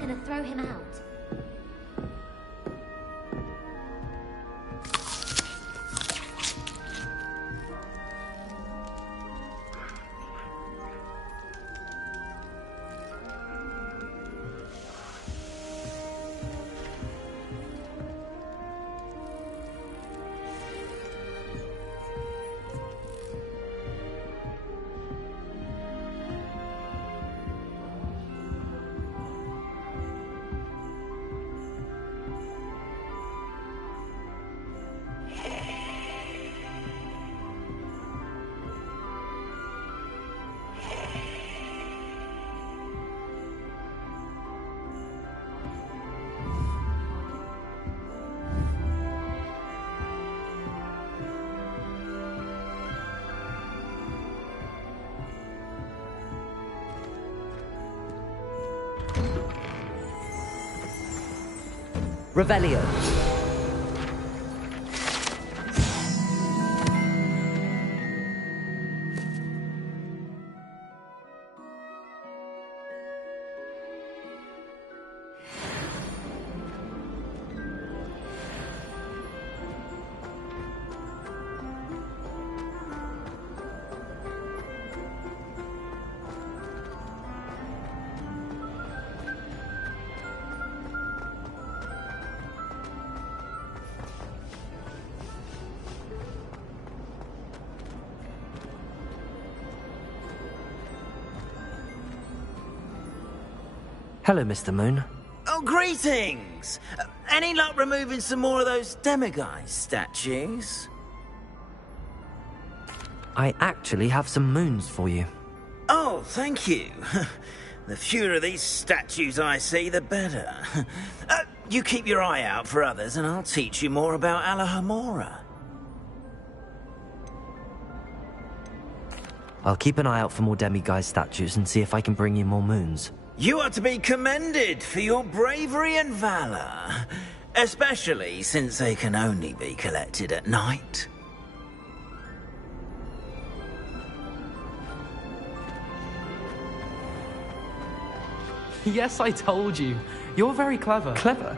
gonna throw him out. Revelio. Hello, Mr. Moon. Oh, greetings! Any luck removing some more of those demiguise statues? I actually have some moons for you. Oh, thank you. The fewer of these statues I see, the better. You keep your eye out for others, and I'll teach you more about Alahamora. I'll keep an eye out for more demiguise statues and see if I can bring you more moons. You are to be commended for your bravery and valor, especially since they can only be collected at night. Yes, I told you. You're very clever. Clever?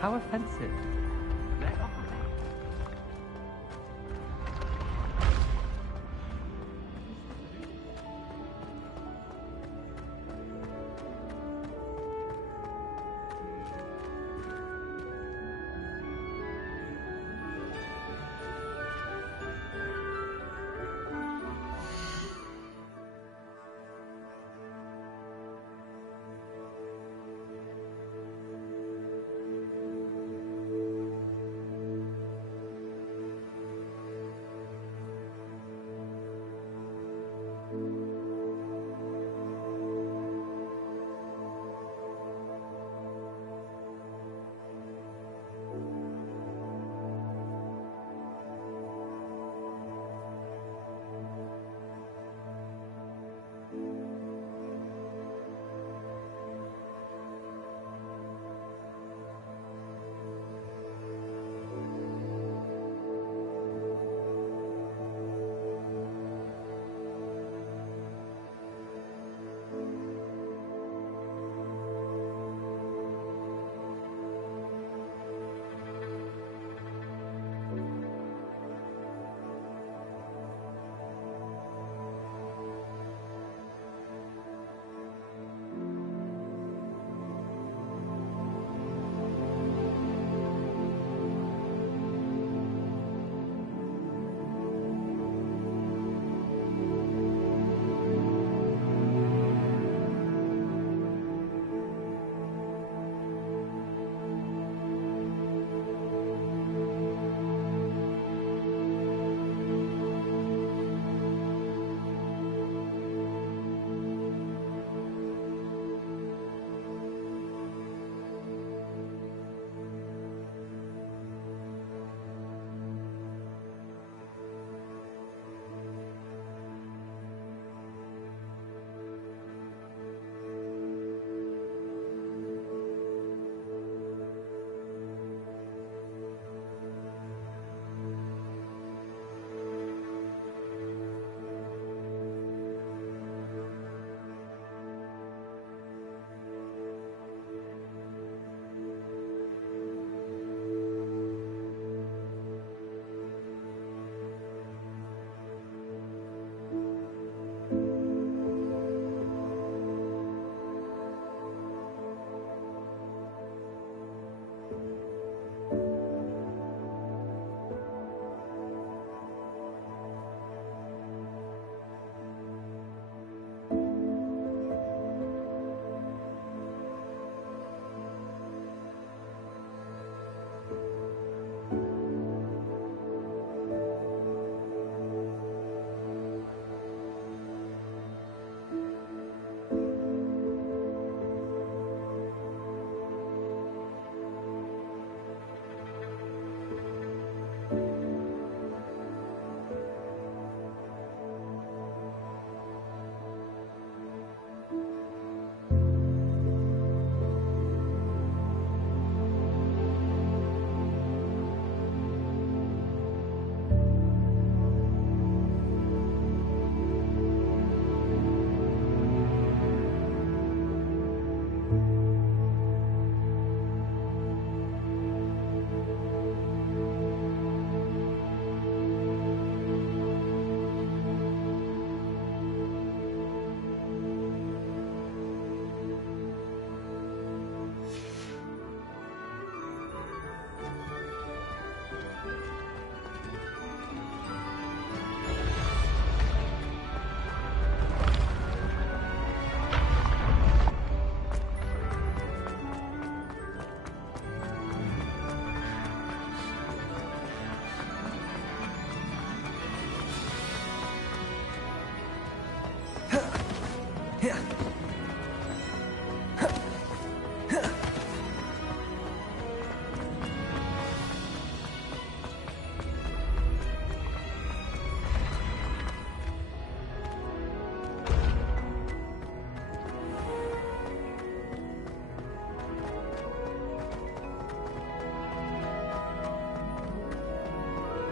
How offensive.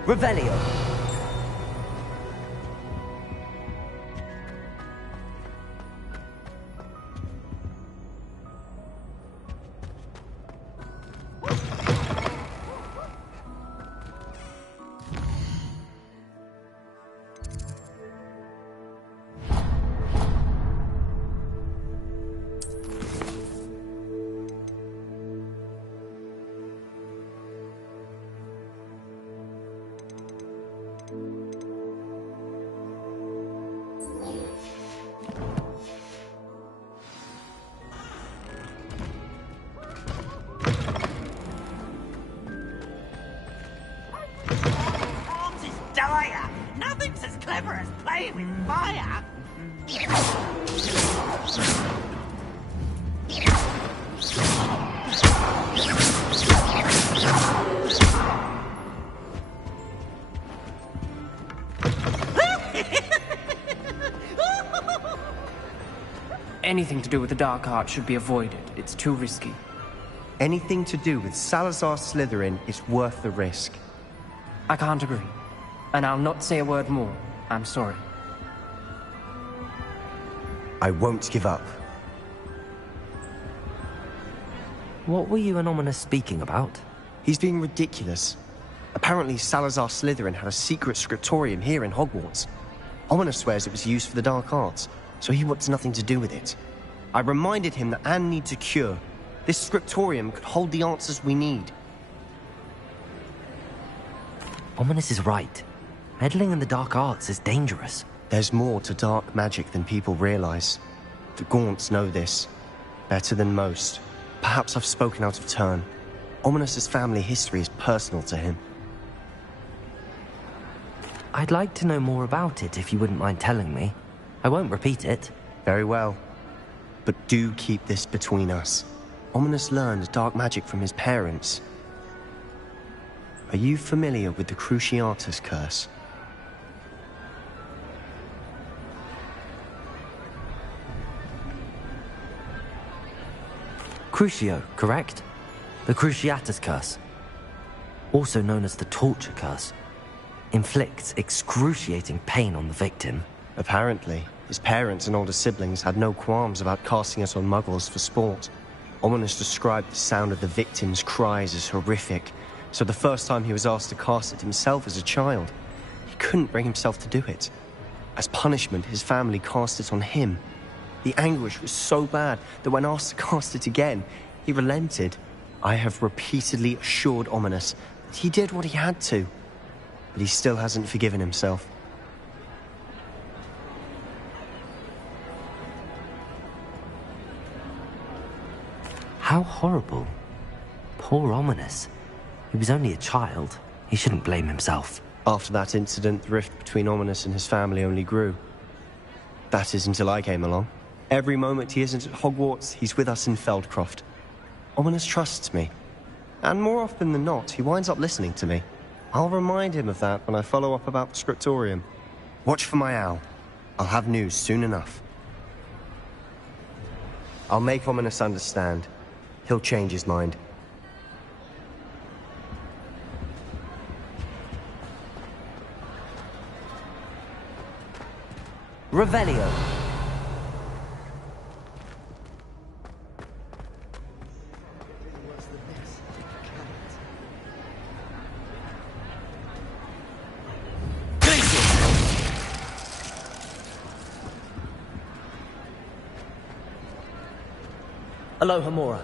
Revelio. Arms is dire. Nothing's as clever as playing with fire. Anything to do with the dark art should be avoided. It's too risky. Anything to do with Salazar Slytherin is worth the risk. I can't agree. And I'll not say a word more. I'm sorry. I won't give up. What were you and Ominous speaking about? He's being ridiculous. Apparently Salazar Slytherin had a secret scriptorium here in Hogwarts. Ominous swears it was used for the dark arts, so he wants nothing to do with it. I reminded him that Anne needs a cure. This scriptorium could hold the answers we need. Ominous is right. Meddling in the dark arts is dangerous. There's more to dark magic than people realize. The Gaunts know this. Better than most. Perhaps I've spoken out of turn. Ominous's family history is personal to him. I'd like to know more about it if you wouldn't mind telling me. I won't repeat it. Very well. But do keep this between us. Ominous learned dark magic from his parents. Are you familiar with the Cruciatus curse? Crucio, correct? The Cruciatus curse. Also known as the torture curse. Inflicts excruciating pain on the victim. Apparently, his parents and older siblings had no qualms about casting it on muggles for sport. Ominous described the sound of the victim's cries as horrific, so the first time he was asked to cast it himself as a child, he couldn't bring himself to do it. As punishment, his family cast it on him. The anguish was so bad that when asked to cast it again, he relented. I have repeatedly assured Ominous that he did what he had to, but he still hasn't forgiven himself. How horrible. Poor Ominous. He was only a child. He shouldn't blame himself. After that incident, the rift between Ominous and his family only grew. That is until I came along. Every moment he isn't at Hogwarts, he's with us in Feldcroft. Ominous trusts me. And more often than not, he winds up listening to me. I'll remind him of that when I follow up about the scriptorium. Watch for my owl. I'll have news soon enough. I'll make Ominous understand. He'll change his mind. Revelio. Alohomora.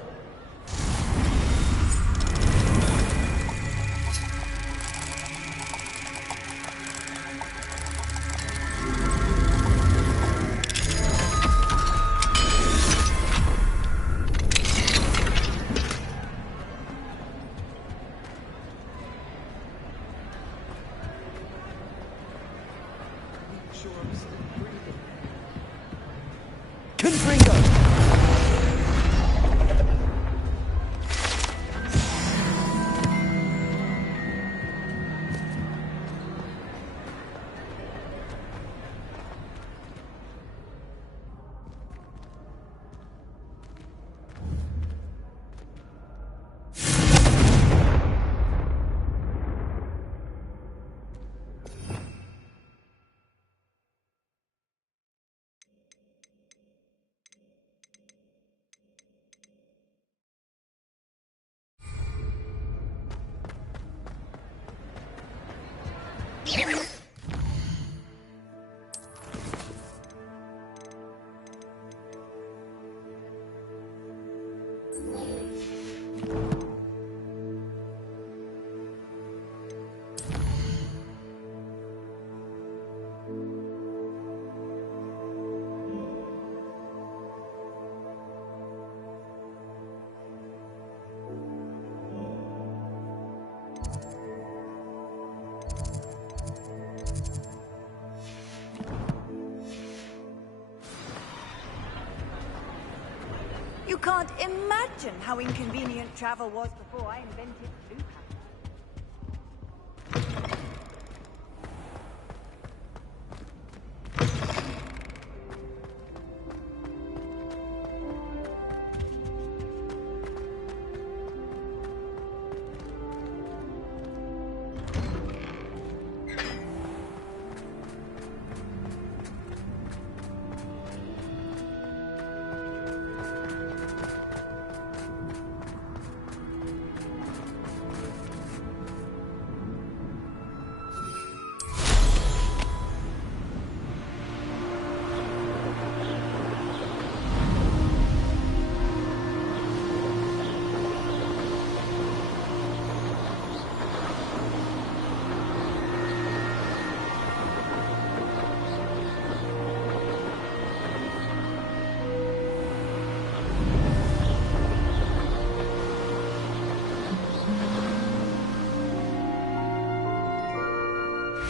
You can't imagine how inconvenient travel was before I invented blue powder.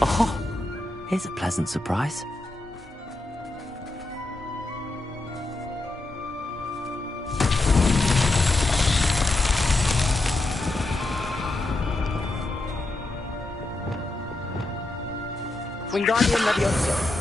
Oh, here's a pleasant surprise. Wingardium Leviosa.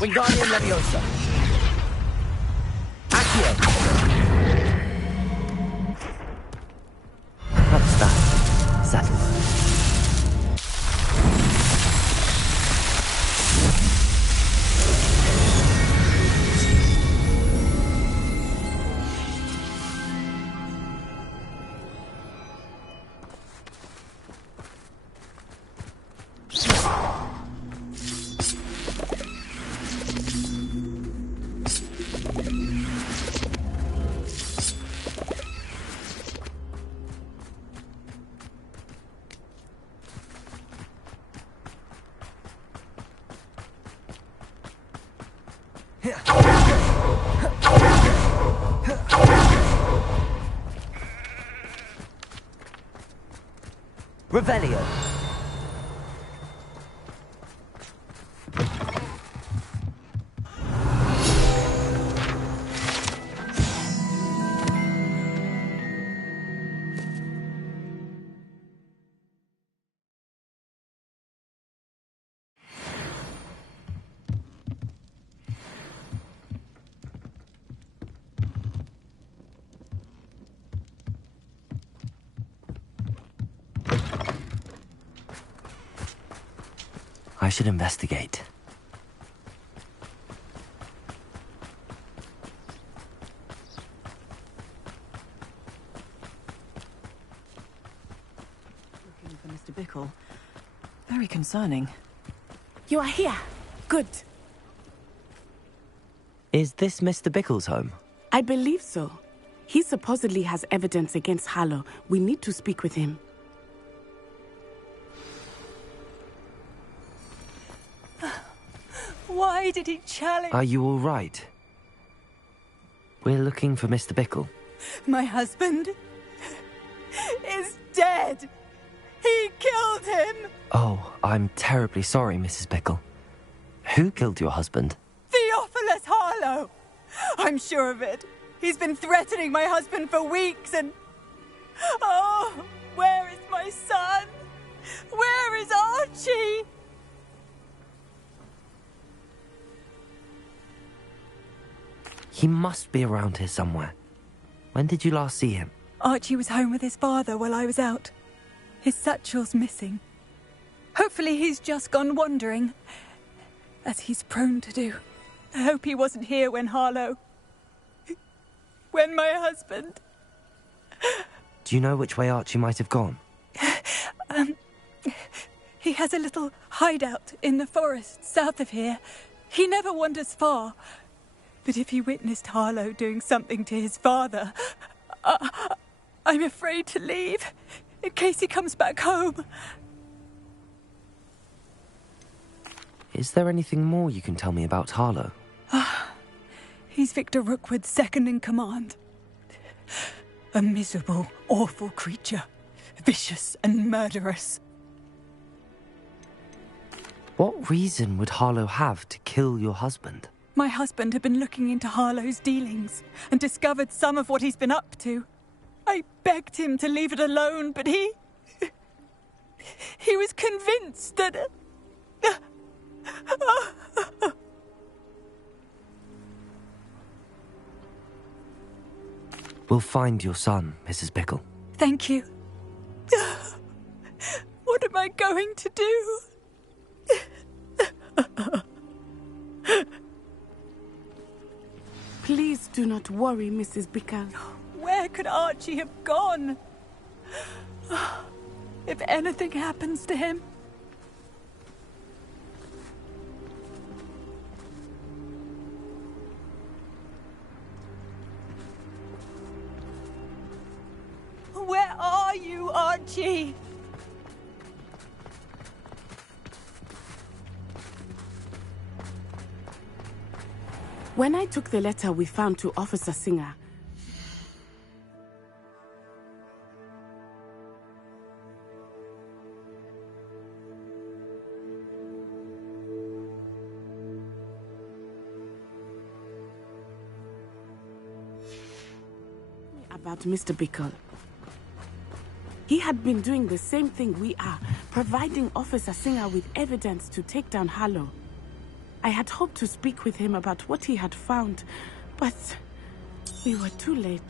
Wingardium Leviosa. Accio. What's that? Settle. Revelio. I should investigate. Looking for Mr. Bickle. Very concerning. You are here. Good. Is this Mr. Bickle's home? I believe so. He supposedly has evidence against Harlow. We need to speak with him. Why did he challenge? Are you all right? We're looking for Mr. Bickle. My husband is dead. He killed him. Oh, I'm terribly sorry, Mrs. Bickle. Who killed your husband? Theophilus Harlow. I'm sure of it. He's been threatening my husband for weeks and... Oh, where is my son? Where is Archie? He must be around here somewhere. When did you last see him? Archie was home with his father while I was out. His satchel's missing. Hopefully he's just gone wandering, as he's prone to do. I hope he wasn't here when Harlow... when my husband... Do you know which way Archie might have gone? He has a little hideout in the forest south of here. He never wanders far. But if he witnessed Harlow doing something to his father, I'm afraid to leave, in case he comes back home. Is there anything more you can tell me about Harlow? He's Victor Rookwood's second in command. A miserable, awful creature. Vicious and murderous. What reason would Harlow have to kill your husband? My husband had been looking into Harlow's dealings and discovered some of what he's been up to. I begged him to leave it alone, but he was convinced that... We'll find your son, Mrs. Bickle. Thank you. What am I going to do? Please do not worry, Mrs. Bickle. Where could Archie have gone? If anything happens to him... Where are you, Archie? When I took the letter we found to Officer Singer, about Mr. Bickle. He had been doing the same thing we are, providing Officer Singer with evidence to take down Harlow. I had hoped to speak with him about what he had found, but we were too late.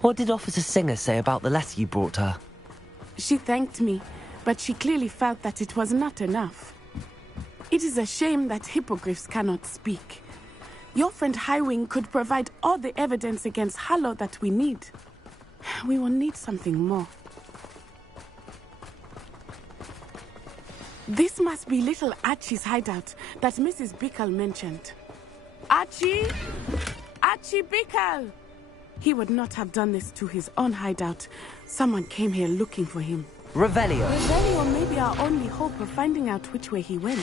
What did Officer Singer say about the letter you brought her? She thanked me, but she clearly felt that it was not enough. It is a shame that hippogriffs cannot speak. Your friend Highwing could provide all the evidence against Harlow that we need. We will need something more. This must be little Archie's hideout that Mrs. Bickle mentioned. Archie? Archie Bickle! He would not have done this to his own hideout. Someone came here looking for him. Revelio. Revelio may be our only hope of finding out which way he went.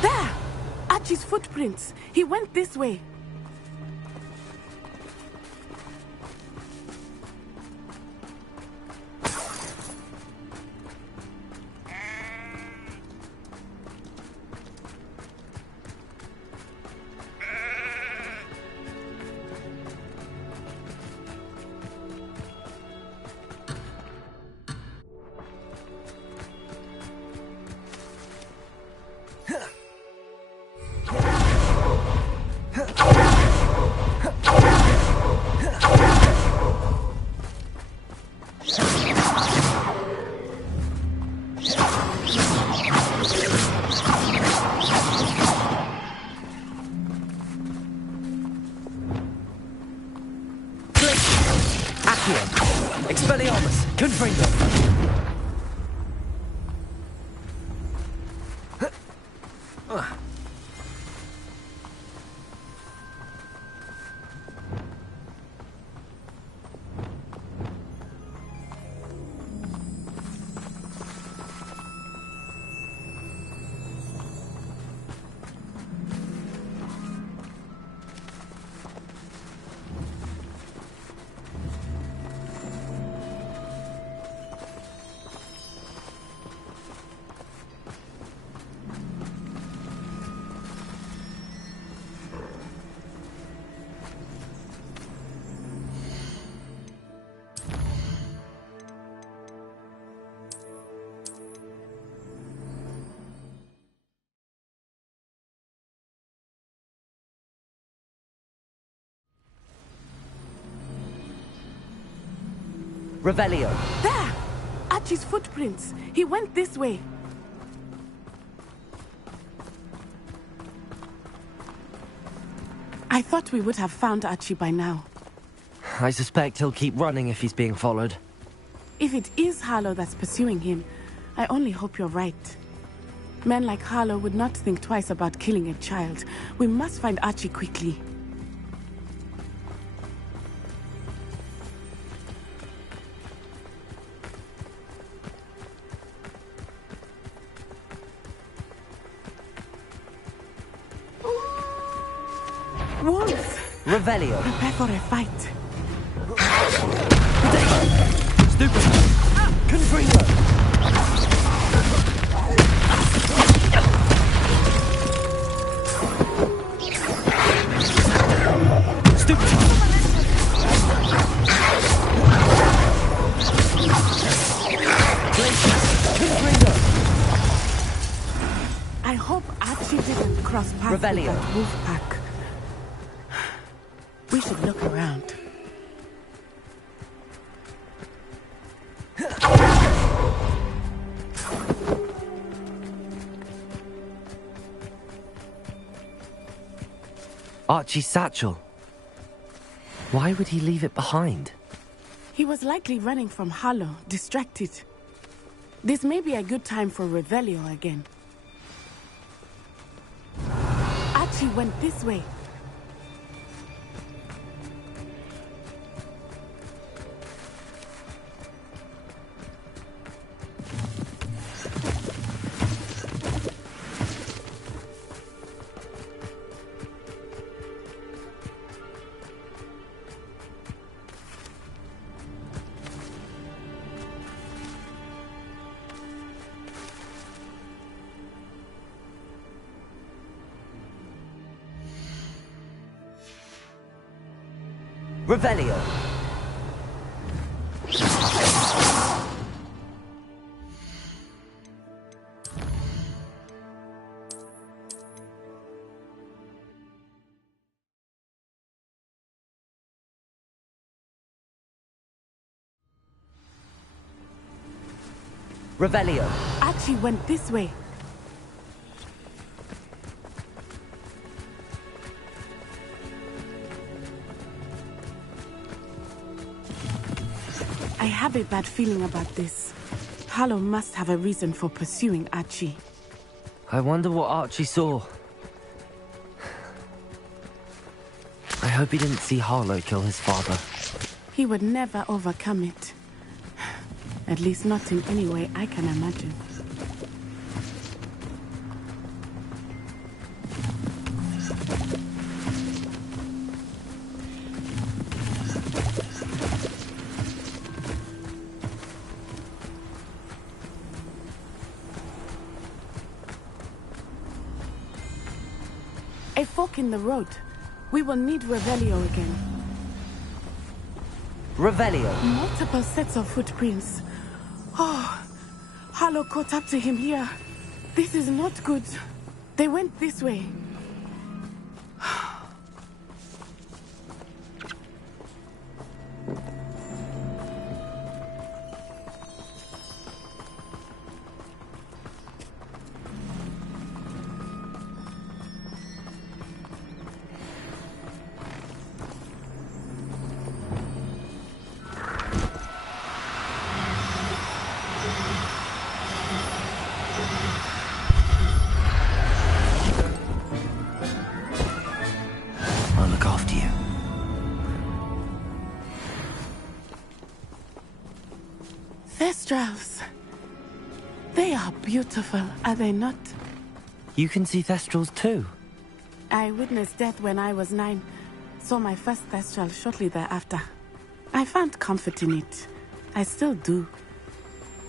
There! Archie's footprints. He went this way. Confringo! Revelio. There! Archie's footprints. He went this way. I thought we would have found Archie by now. I suspect he'll keep running if he's being followed. If it is Harlow that's pursuing him, I only hope you're right. Men like Harlow would not think twice about killing a child. We must find Archie quickly. Wolves! Revelio. Prepare for a fight. Stupid! Confringo! Stupid! Confringo! I hope Archie didn't cross paths with Revelio. that wolf pack. We should look around. Archie's satchel. Why would he leave it behind? He was likely running from Harlow, distracted. This may be a good time for Revelio again. Archie went this way. Revelio. Revelio. Archie went this way. I have a bad feeling about this. Harlow must have a reason for pursuing Archie. I wonder what Archie saw. I hope he didn't see Harlow kill his father. He would never overcome it. At least not in any way I can imagine. A fork in the road. We will need Revelio again. Revelio. Multiple sets of footprints. Oh, Harlow caught up to him here. This is not good. They went this way. Thestrals. They are beautiful, are they not? You can see Thestrals too. I witnessed death when I was 9. Saw my first Thestral shortly thereafter. I found comfort in it. I still do.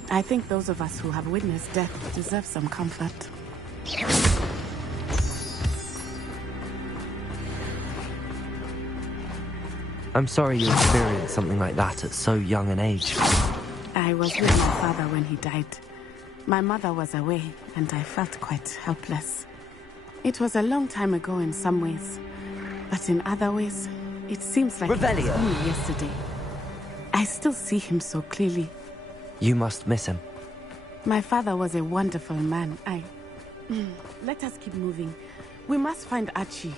I think those of us who have witnessed death deserve some comfort. I'm sorry you experienced something like that at so young an age. I was with my father when he died. My mother was away, and I felt quite helpless. It was a long time ago in some ways, but in other ways, it seems like it was only yesterday. I still see him so clearly. You must miss him. My father was a wonderful man. Let us keep moving. We must find Archie.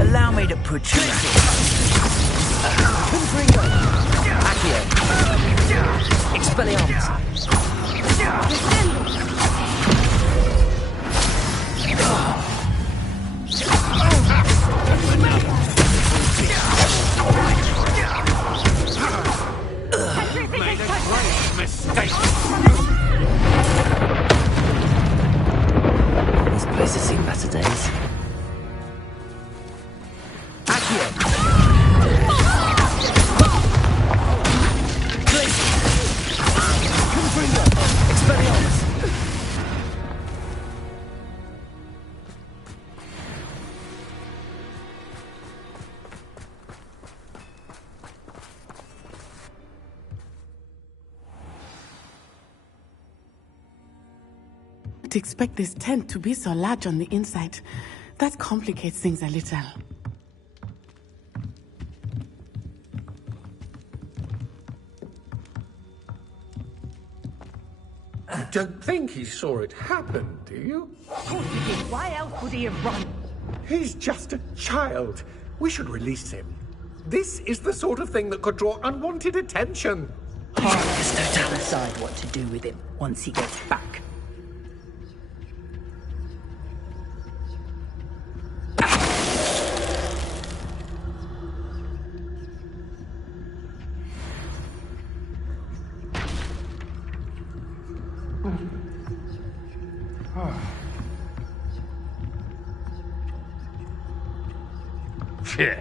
Allow me to put you out. Accio. Expelliarmus. This place has seen better days. To expect this tent to be so large on the inside. That complicates things a little. You don't think he saw it happen, do you? Of course he did. Why else would he have run? He's just a child. We should release him. This is the sort of thing that could draw unwanted attention. Harvest to decide what to do with him once he gets back. Yeah.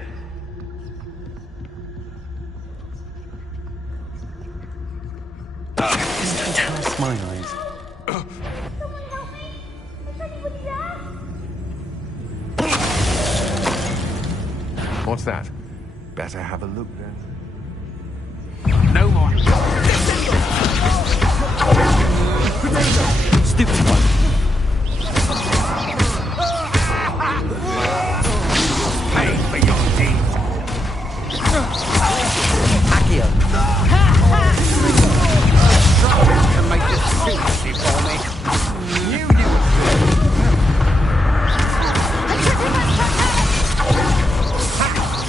My eyes. What's that? Better have a look then. No more. Stupid one. Pay for your deeds. Accio. To make this too easy for me. You do it.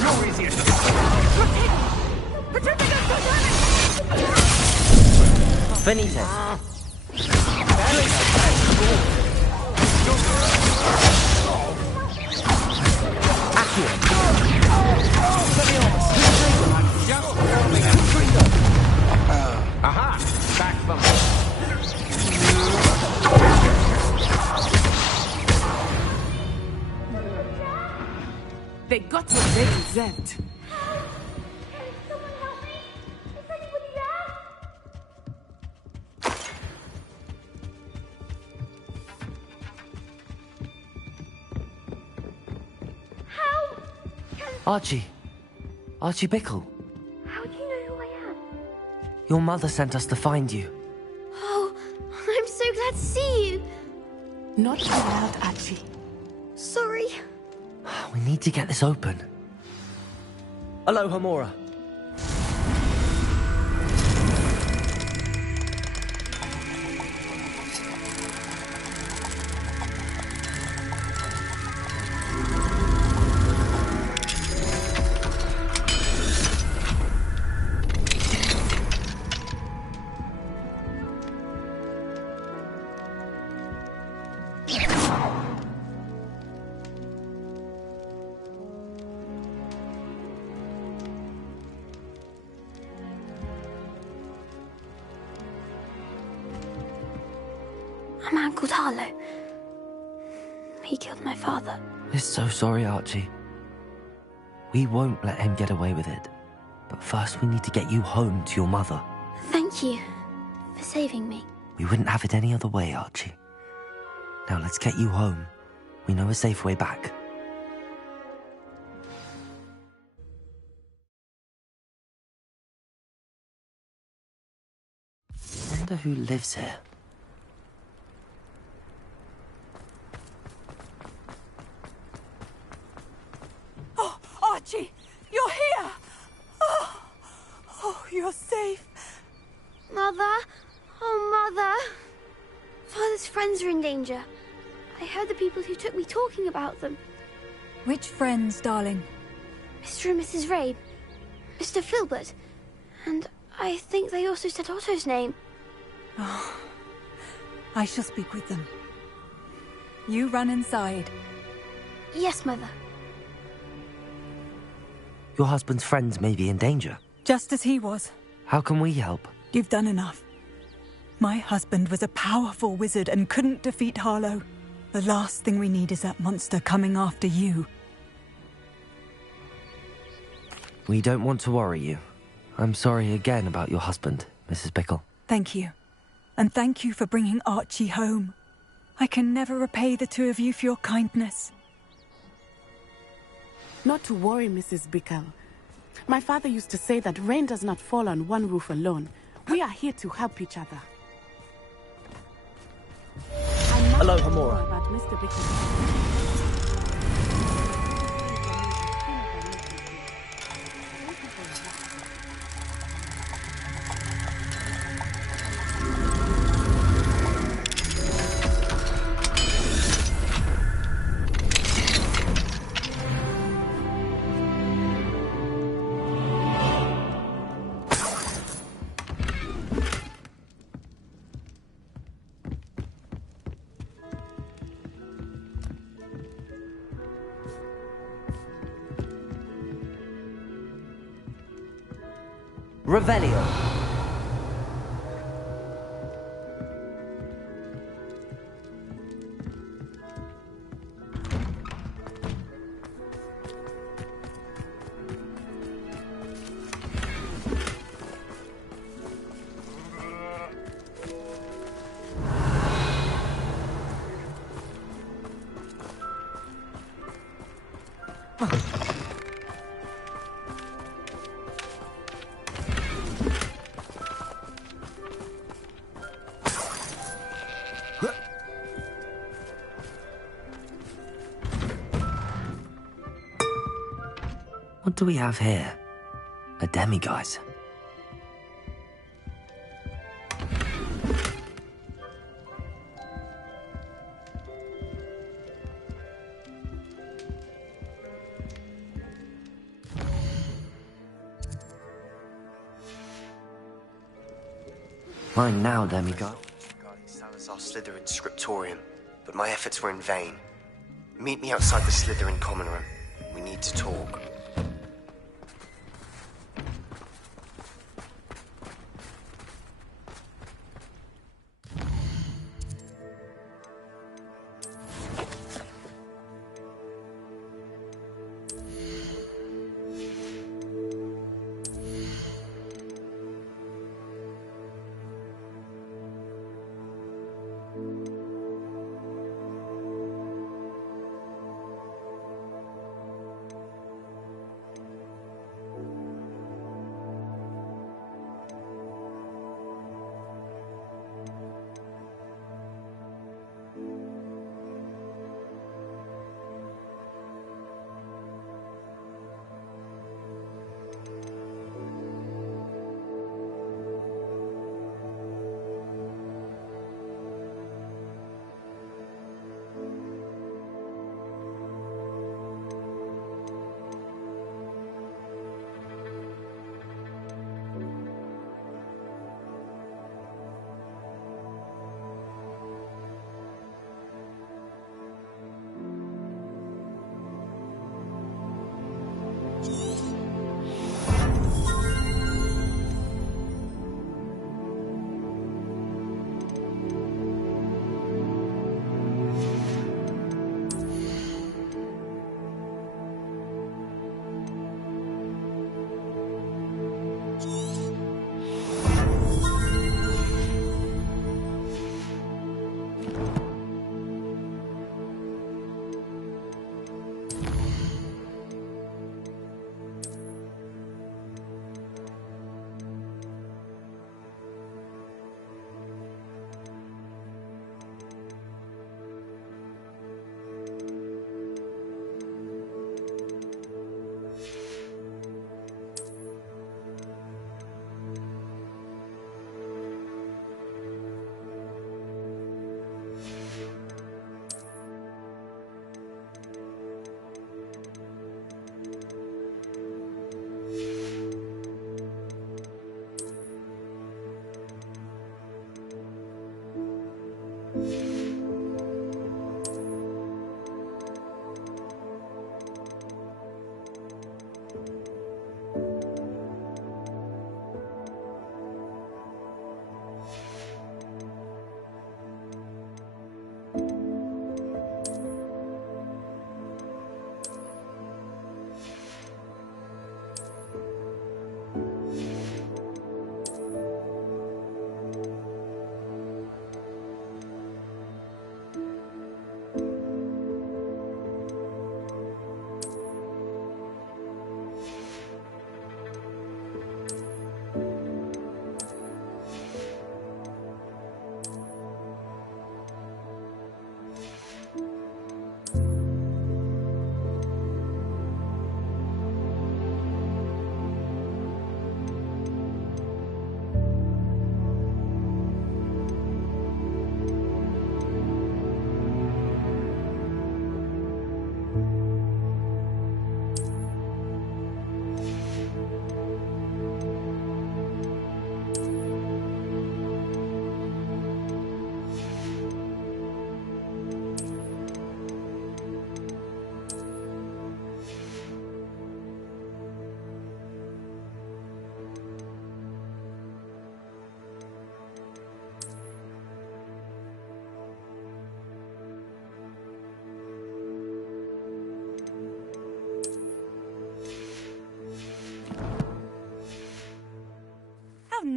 You're easier to Finite. Accio. just forming a aha! Back them. They got what they deserved. Archie. Archie Bickle. How do you know who I am? Your mother sent us to find you. Oh, I'm so glad to see you. Not too loud, Archie. Sorry. We need to get this open. Alohomora. A man called Harlow. He killed my father. We're so sorry, Archie. We won't let him get away with it. But first we need to get you home to your mother. Thank you for saving me. We wouldn't have it any other way, Archie. Now let's get you home. We know a safe way back. I wonder who lives here. Oh, Archie, you're here! Oh, you're safe. Mother? Oh, Mother. Father's friends are in danger. I heard the people who took me talking about them. Which friends, darling? Mr. and Mrs. Rabe, Mr. Filbert, and I think they also said Otto's name. Oh, I shall speak with them. You run inside. Yes, Mother. Your husband's friends may be in danger. Just as he was. How can we help? You've done enough. My husband was a powerful wizard and couldn't defeat Harlow. The last thing we need is that monster coming after you. We don't want to worry you. I'm sorry again about your husband, Mrs. Bickle. Thank you. And thank you for bringing Archie home. I can never repay the two of you for your kindness. Not to worry, Mrs. Bickle. My father used to say that rain does not fall on one roof alone. We are here to help each other. Hello, Hamora. About Mr. Bickle. Revelio. What do we have here? A demiguise. Mine now, demiguise. Regarding Salazar's Slytherin scriptorium, but my efforts were in vain. Meet me outside the Slytherin common room. We need to talk.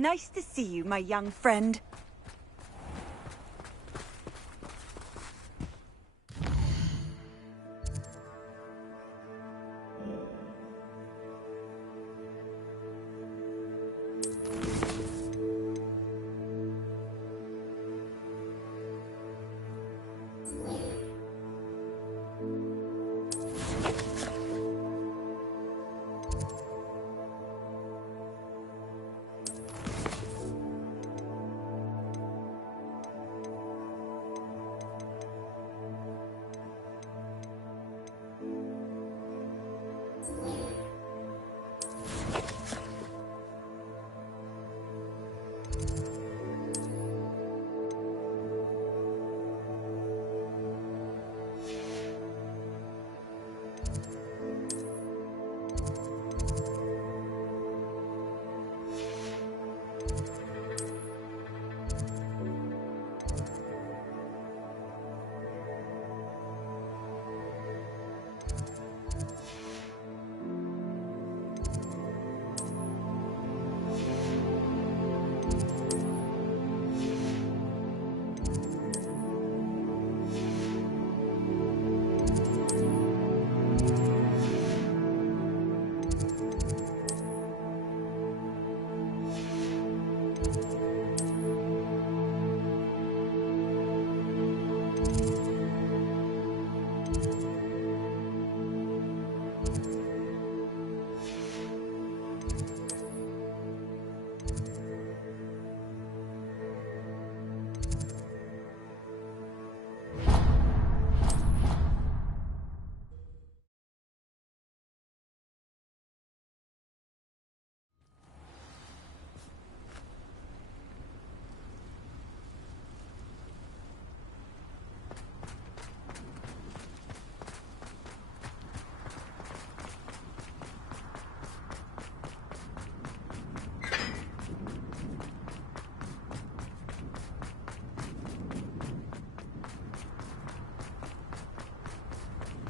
Nice to see you, my young friend.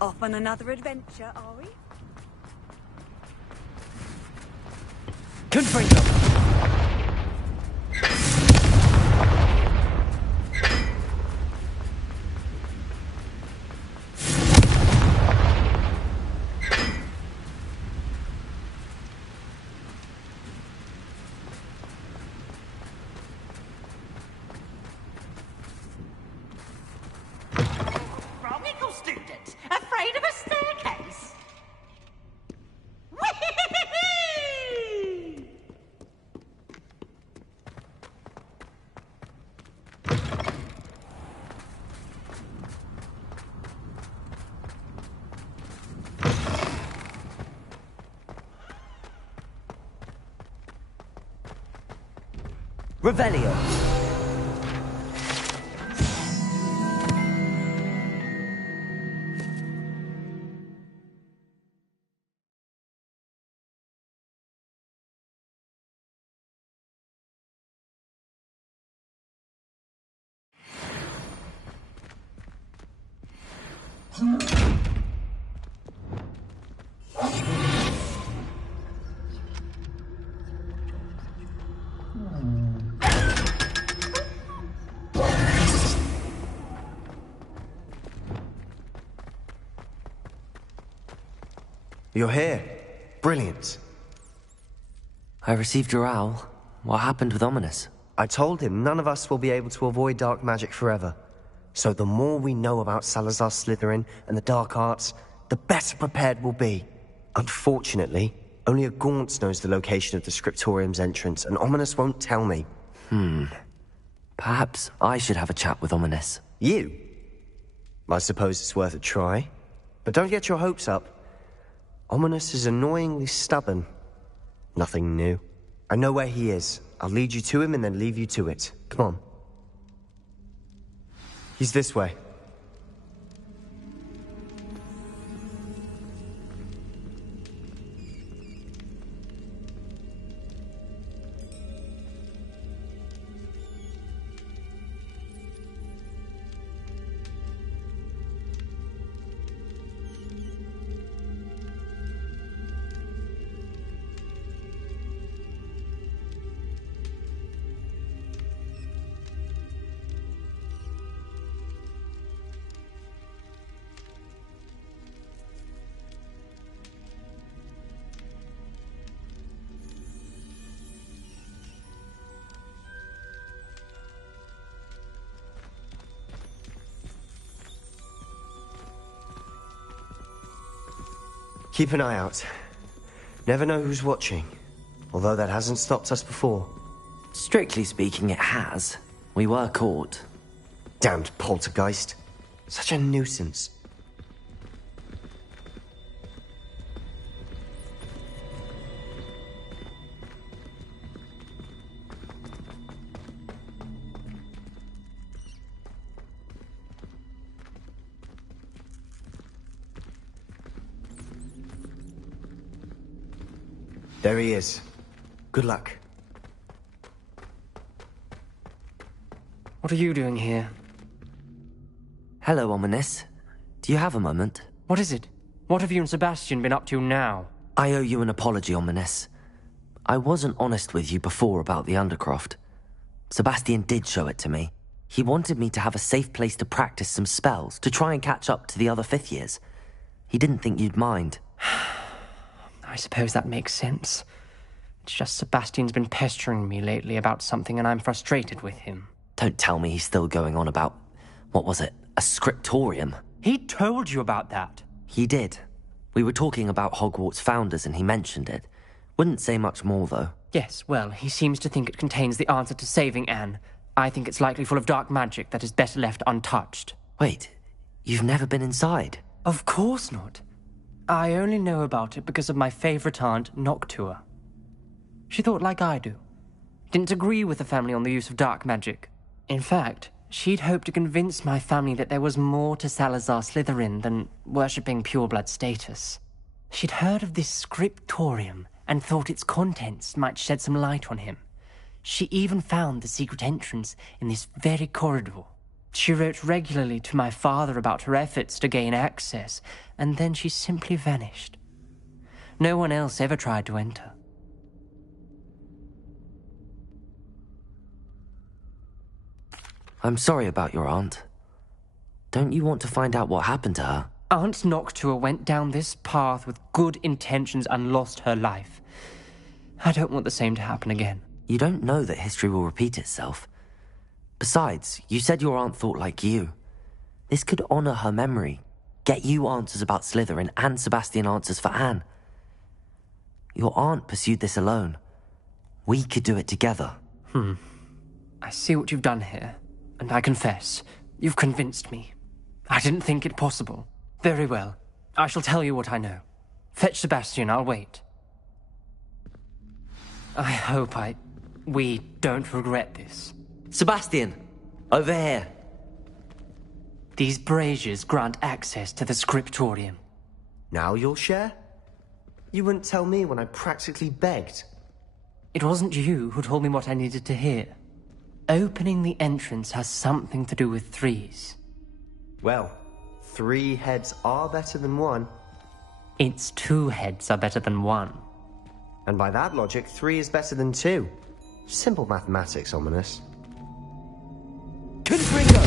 Off on another adventure, are we? Confringo! Romical student, afraid of a staircase? Whee! Revelio! You're here. Brilliant. I received your owl. What happened with Ominous? I told him none of us will be able to avoid dark magic forever. So the more we know about Salazar Slytherin and the dark arts, the better prepared we'll be. Unfortunately, only a Gaunt knows the location of the Scriptorium's entrance, and Ominous won't tell me. Perhaps I should have a chat with Ominous. You? I suppose it's worth a try. But don't get your hopes up. Ominous is annoyingly stubborn. Nothing new. I know where he is. I'll lead you to him and then leave you to it. Come on. He's this way. Keep an eye out. Never know who's watching. Although that hasn't stopped us before. Strictly speaking, it has. We were caught. Damned poltergeist. Such a nuisance. There he is. Good luck. What are you doing here? Hello, Ominous. Do you have a moment? What is it? What have you and Sebastian been up to now? I owe you an apology, Ominous. I wasn't honest with you before about the Undercroft. Sebastian did show it to me. He wanted me to have a safe place to practice some spells, to try and catch up to the other fifth years. He didn't think you'd mind. I suppose that makes sense. It's just Sebastian's been pestering me lately about something and I'm frustrated with him. Don't tell me he's still going on about, what was it, a scriptorium? He told you about that. He did. We were talking about Hogwarts founders and he mentioned it. Wouldn't say much more, though. Yes, well, he seems to think it contains the answer to saving Anne. I think it's likely full of dark magic that is better left untouched. Wait, you've never been inside? Of course not. I only know about it because of my favourite aunt, Noctua. She thought like I do. Didn't agree with the family on the use of dark magic. In fact, she'd hoped to convince my family that there was more to Salazar Slytherin than worshipping pureblood status. She'd heard of this scriptorium and thought its contents might shed some light on him. She even found the secret entrance in this very corridor. She wrote regularly to my father about her efforts to gain access, and then she simply vanished. No one else ever tried to enter. I'm sorry about your aunt. Don't you want to find out what happened to her? Aunt Noctua went down this path with good intentions and lost her life. I don't want the same to happen again. You don't know that history will repeat itself. Besides, you said your aunt thought like you. This could honor her memory, get you answers about Slytherin and Sebastian answers for Anne. Your aunt pursued this alone. We could do it together. I see what you've done here, and I confess, you've convinced me. I didn't think it possible. Very well. I shall tell you what I know. Fetch Sebastian, I'll wait. I hope we don't regret this. Sebastian! Over here! These braziers grant access to the scriptorium. Now you'll share? You wouldn't tell me when I practically begged. It wasn't you who told me what I needed to hear. Opening the entrance has something to do with threes. Well, 3 heads are better than 1. It's 2 heads are better than 1. And by that logic, 3 is better than 2. Simple mathematics, Ominous. Confringo!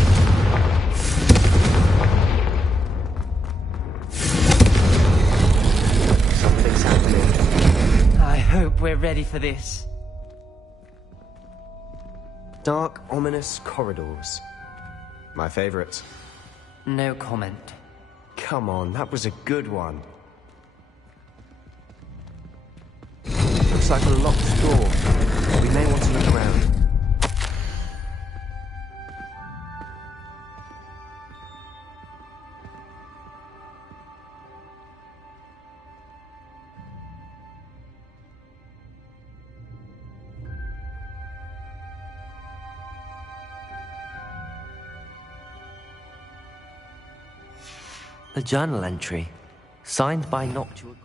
Something's happening. I hope we're ready for this. Dark, ominous corridors. My favorite. No comment. Come on, that was a good one. Looks like a locked door. We may want to look around. A journal entry, signed by Noctua.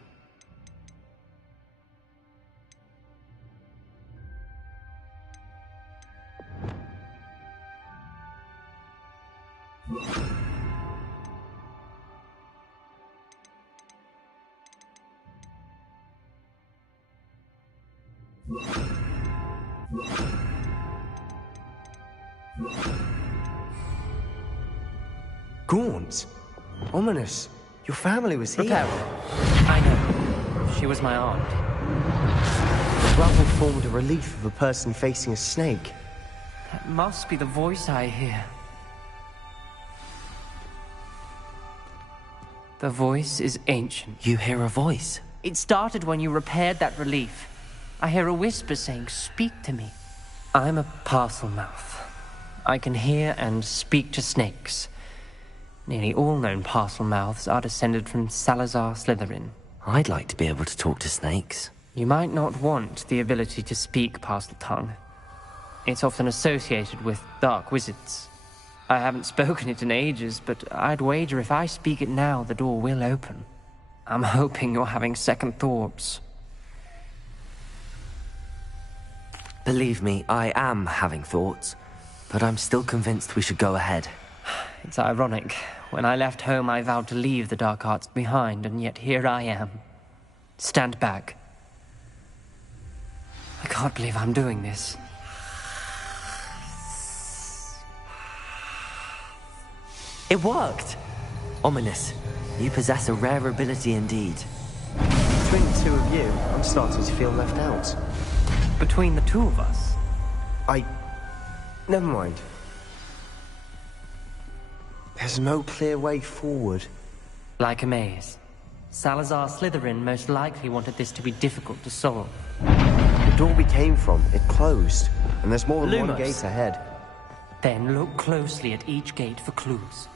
Gaunt! Ominous! Your family was here! Prepare. I know. She was my aunt. The gravel formed a relief of a person facing a snake. That must be the voice I hear. The voice is ancient. You hear a voice? It started when you repaired that relief. I hear a whisper saying, "Speak to me." I'm a parcel mouth. I can hear and speak to snakes. Nearly all known parcel mouths are descended from Salazar Slytherin. I'd like to be able to talk to snakes. You might not want the ability to speak parcel tongue. It's often associated with dark wizards. I haven't spoken it in ages, but I'd wager if I speak it now, the door will open. I'm hoping you're having second thoughts. Believe me, I am having thoughts, but I'm still convinced we should go ahead. It's ironic. When I left home, I vowed to leave the dark arts behind, and yet here I am. Stand back. I can't believe I'm doing this. It worked! Ominous. You possess a rare ability indeed. Between the two of you, I'm starting to feel left out. Between the two of us? Never mind. There's no clear way forward. Like a maze. Salazar Slytherin most likely wanted this to be difficult to solve. The door we came from, it closed. And there's more than Lumos. one gate ahead. Then look closely at each gate for clues.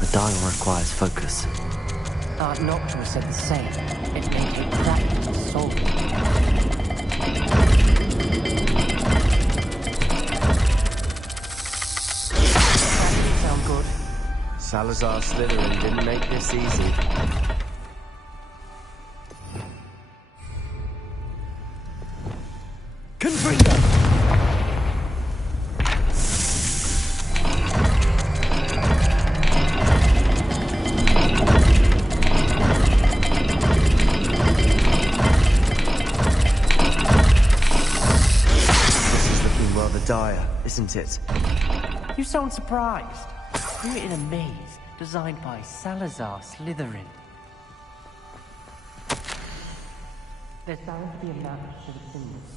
The dial requires focus. Art Noctua said the same. It may take practice to solve it. That didn't sound good. Salazar Slytherin didn't make this easy. Confringo! Dire, isn't it? You sound surprised. We're in a maze designed by Salazar Slytherin. There's bound to be a map to the symbols.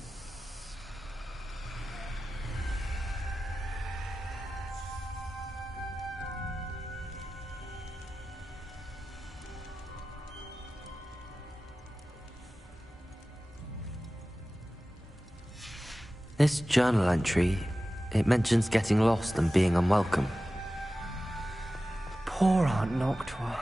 This journal entry, it mentions getting lost and being unwelcome. Poor Aunt Noctua.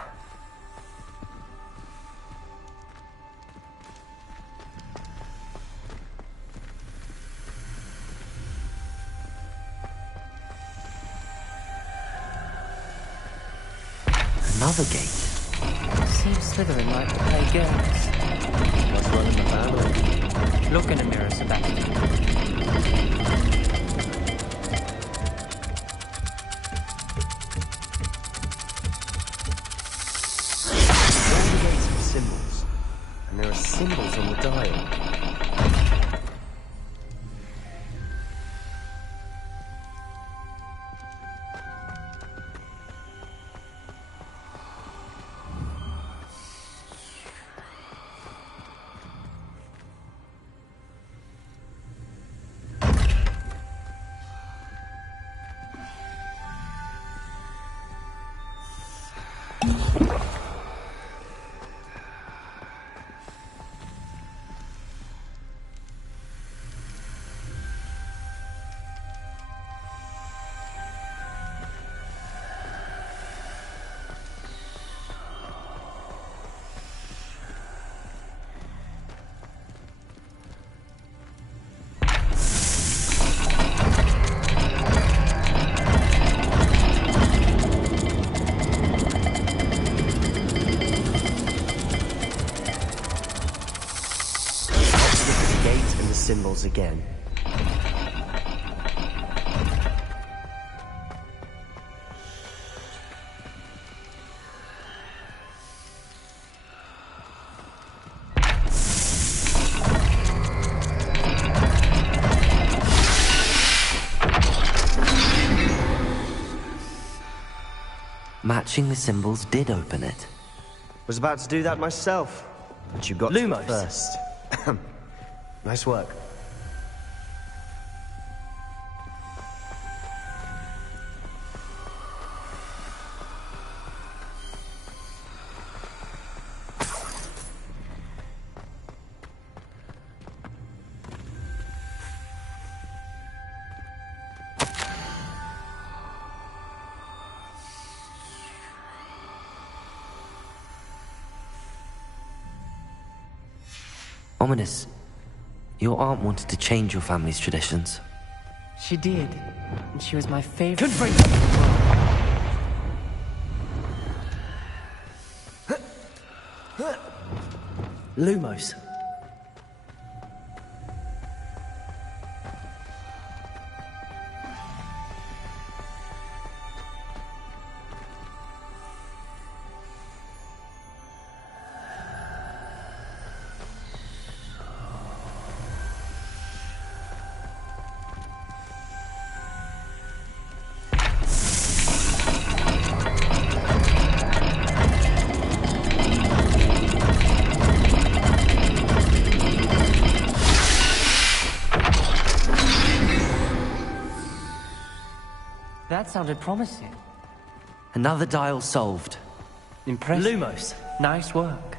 Another gate. Seems Slytherin like to play games. What's running the family? Look in a mirror, Sebastian. Symbols. And there are symbols on the dial. Symbols again. Matching the symbols did open it. Was about to do that myself, but you got Lumos. to first. Nice work. Ominous, your aunt wanted to change your family's traditions. She did, and she was my favorite friend in the world. Lumos. That sounded promising. Another dial solved. Impressive. Lumos. Nice work.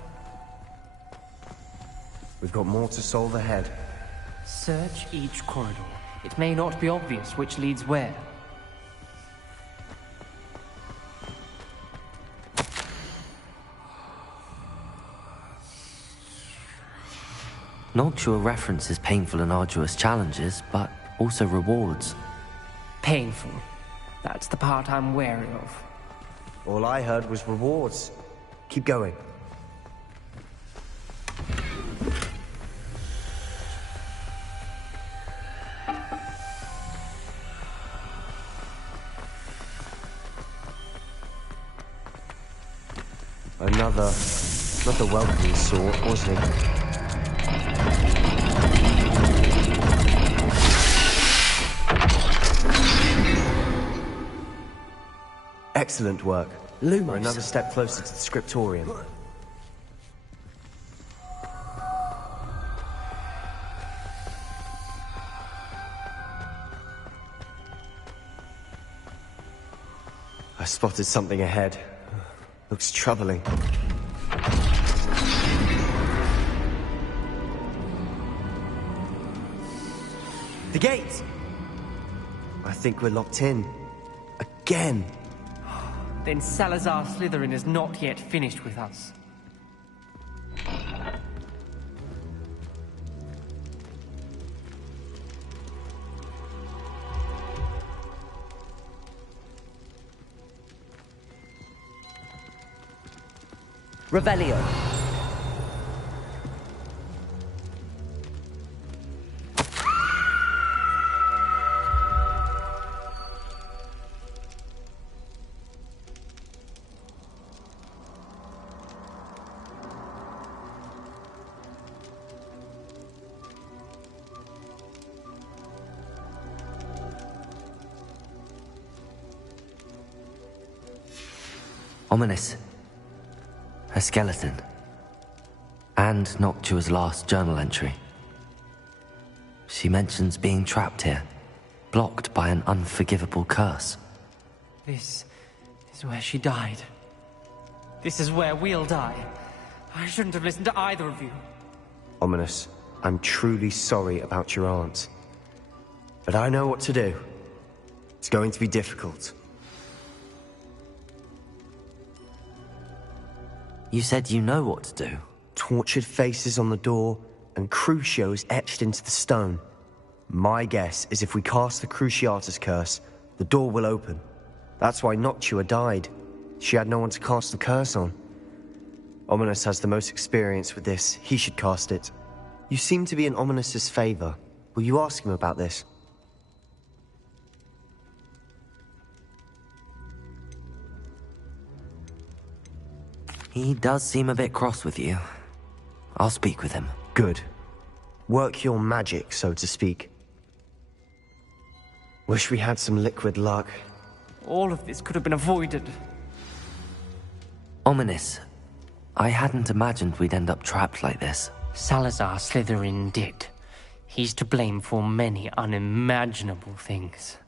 We've got more to solve ahead. Search each corridor. It may not be obvious which leads where. Noctua references painful and arduous challenges, but also rewards. Painful. That's the part I'm wary of. All I heard was rewards. Keep going. Another, not the welcoming sort, was he? Excellent work. Lumos. We're another step closer to the scriptorium. I spotted something ahead. Looks troubling. The gate! I think we're locked in. Again! Then Salazar Slytherin is not yet finished with us. Revelio. Ominous. A skeleton. And Noctua's last journal entry. She mentions being trapped here, blocked by an unforgivable curse. This is where she died. This is where we'll die. I shouldn't have listened to either of you. Ominous, I'm truly sorry about your aunt. But I know what to do. It's going to be difficult. You said you know what to do. Tortured faces on the door, and Crucios etched into the stone. My guess is if we cast the Cruciatus curse, the door will open. That's why Noctua died. She had no one to cast the curse on. Ominous has the most experience with this. He should cast it. You seem to be in Ominous's favor. Will you ask him about this? He does seem a bit cross with you. I'll speak with him. Good. Work your magic, so to speak. Wish we had some liquid luck. All of this could have been avoided. Ominous. I hadn't imagined we'd end up trapped like this. Salazar Slytherin did. He's to blame for many unimaginable things.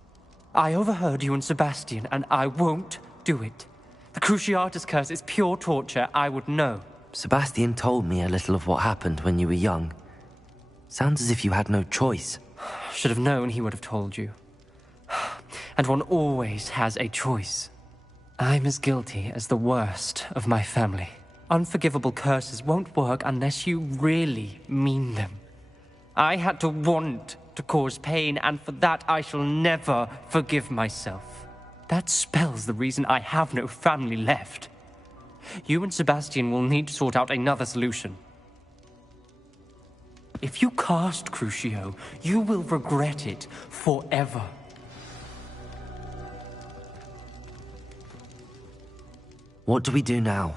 I overheard you and Sebastian, and I won't do it. The Cruciatus curse is pure torture, I would know. Sebastian told me a little of what happened when you were young. Sounds as if you had no choice. Should have known he would have told you. And one always has a choice. I'm as guilty as the worst of my family. Unforgivable curses won't work unless you really mean them. I had to want to cause pain, and for that I shall never forgive myself. That spells the reason I have no family left. You and Sebastian will need to sort out another solution. If you cast Crucio, you will regret it forever. What do we do now?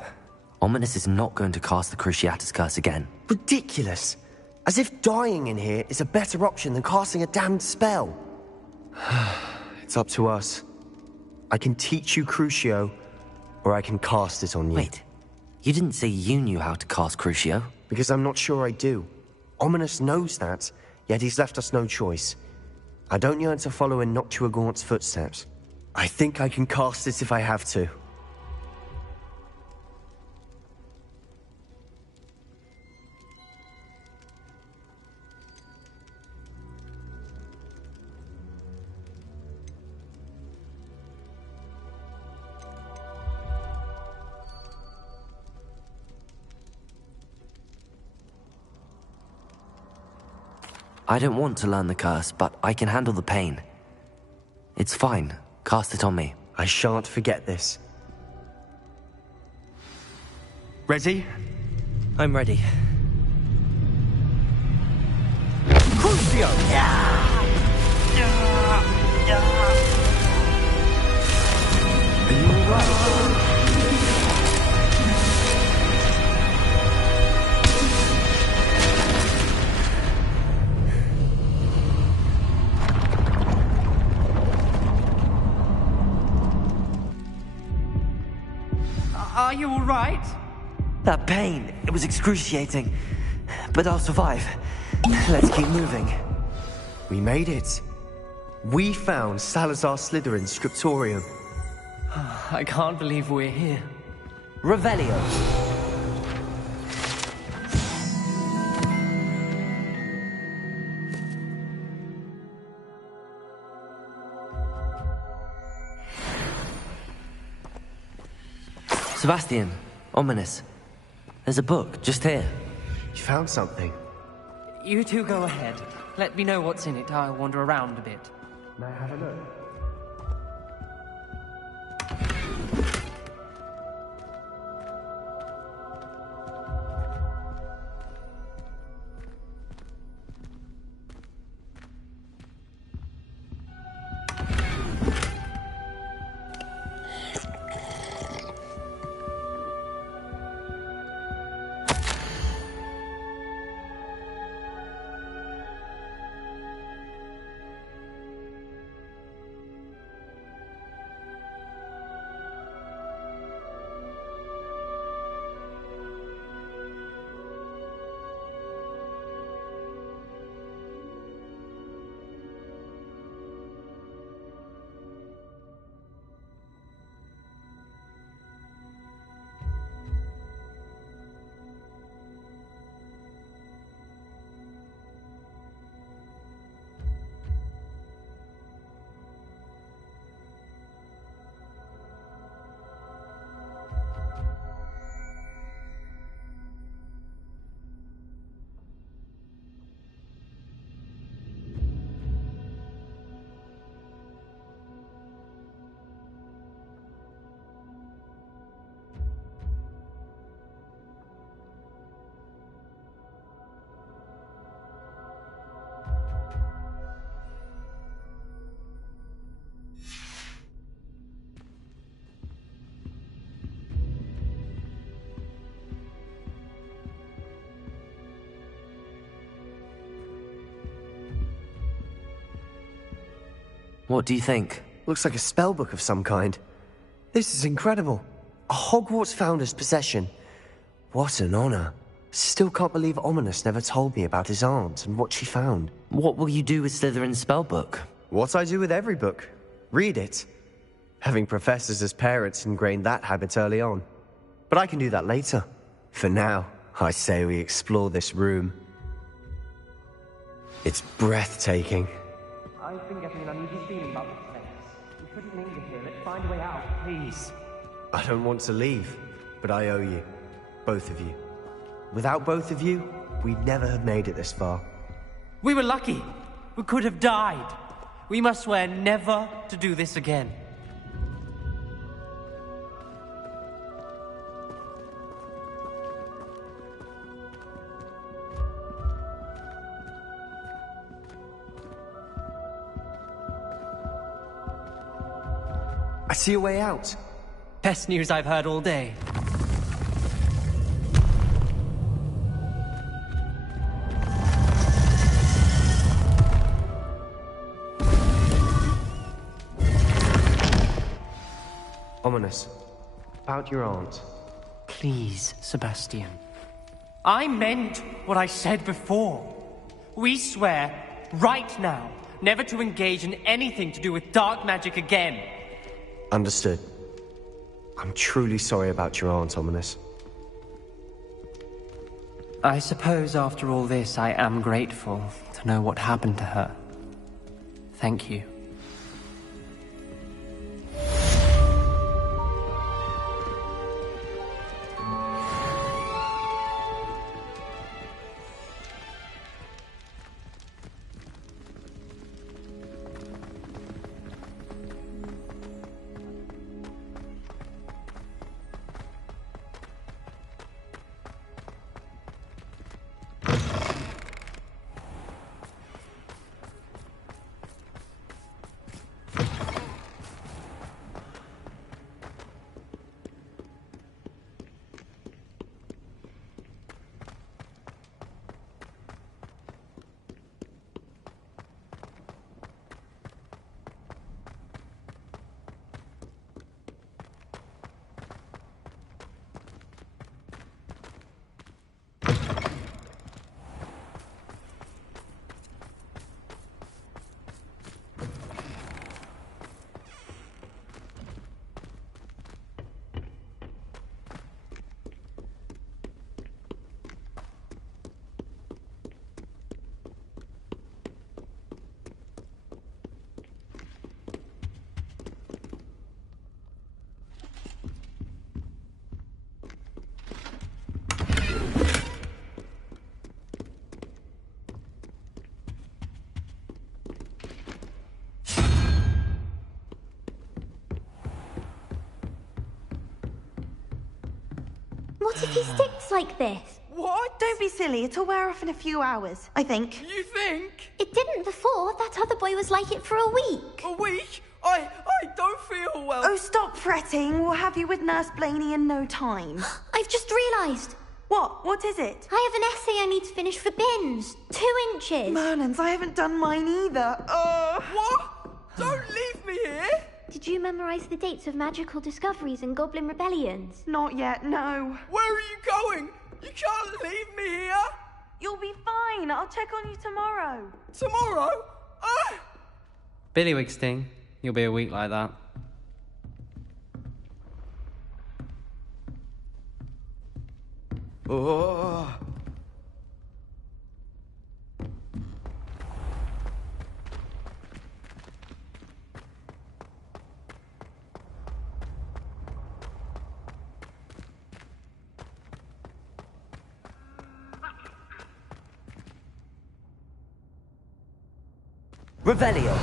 Ominous is not going to cast the Cruciatus curse again. Ridiculous! As if dying in here is a better option than casting a damned spell. It's up to us. I can teach you Crucio, or I can cast it on you. Wait, you didn't say you knew how to cast Crucio? Because I'm not sure I do. Ominous knows that, yet he's left us no choice. I don't yearn to follow in Noctua Gaunt's footsteps. I think I can cast it if I have to. I don't want to learn the curse, but I can handle the pain. It's fine. Cast it on me. I shan't forget this. Ready? I'm ready. Crucio! Are you alright? Are you all right? That pain, it was excruciating. But I'll survive. Let's keep moving. We made it. We found Salazar Slytherin's scriptorium. I can't believe we're here. Revelio. Sebastian, Ominous. There's a book, just here. You found something? You two go ahead. Let me know what's in it. I'll wander around a bit. May I have a look? What do you think? Looks like a spellbook of some kind. This is incredible. A Hogwarts founder's possession. What an honor. Still can't believe Ominous never told me about his aunt and what she found. What will you do with Slytherin's spellbook? What I do with every book. Read it. Having professors as parents ingrained that habit early on. But I can do that later. For now, I say we explore this room. It's breathtaking. I've been getting an uneasy feeling about this place. We couldn't linger here. Let's find a way out, please. I don't want to leave, but I owe you. Both of you. Without both of you, we'd never have made it this far. We were lucky. We could have died. We must swear never to do this again. I see a way out. Best news I've heard all day. Ominous. About your aunt. Please, Sebastian. I meant what I said before. We swear, right now, never to engage in anything to do with dark magic again. Understood. I'm truly sorry about your aunt, Ominous. I suppose after all this, I am grateful to know what happened to her. Thank you. What if he sticks like this? What? Don't be silly. It'll wear off in a few hours, I think. You think? It didn't before. That other boy was like it for a week. A week? I don't feel well. Oh, stop fretting. We'll have you with Nurse Blaney in no time. I've just realised. What? What is it? I have an essay I need to finish for bins. 2 inches. Merlins, I haven't done mine either. What? Don't leave me here. Did you memorise the dates of magical discoveries and goblin rebellions? Not yet, no. Where are you going? You can't leave me here. You'll be fine. I'll check on you tomorrow. Tomorrow? Billywig Sting, you'll be a week like that. Oh. Revelio.